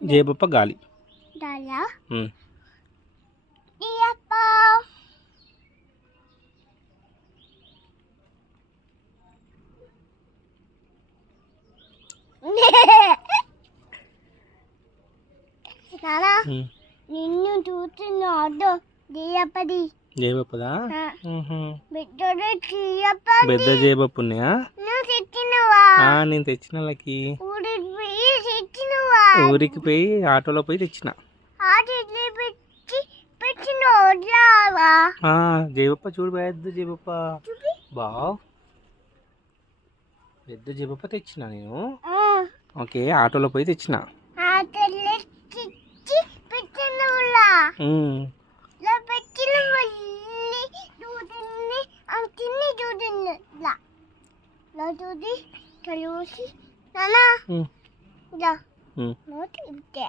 జేబప్ప గాలి. Dala. ఉమ్. Diapa. Nana, ఉమ్. నిన్ను చూస్తున్నాడు దీయపది. జేబప్పదా? బిడ్డడు దీయపది. పెద్ద జేబప్పు ఉన్నాయా? నువ్వు తెచ్చినవా? నేను తెచ్చినకి ఊరికి పోయి తెచ్చినవా? ఊరికి పోయి ఆటోలో పోయి తెచ్చిన. ఆటలు పెట్టి పెట్టినవా? జేబప్ప చూడు, పెద్ద జేబప్ప. బావ్, పెద్ద జేబప్ప తెచ్చిన నేను. ఓకే, ఆటోలో పోయి తెచ్చిన. ఆటలు తెచ్చి పెట్టినవులా? పెట్టిన మళ్ళీ చూడండి తిని చూడండి చూసి చూసి నానా నోటి ఇంతే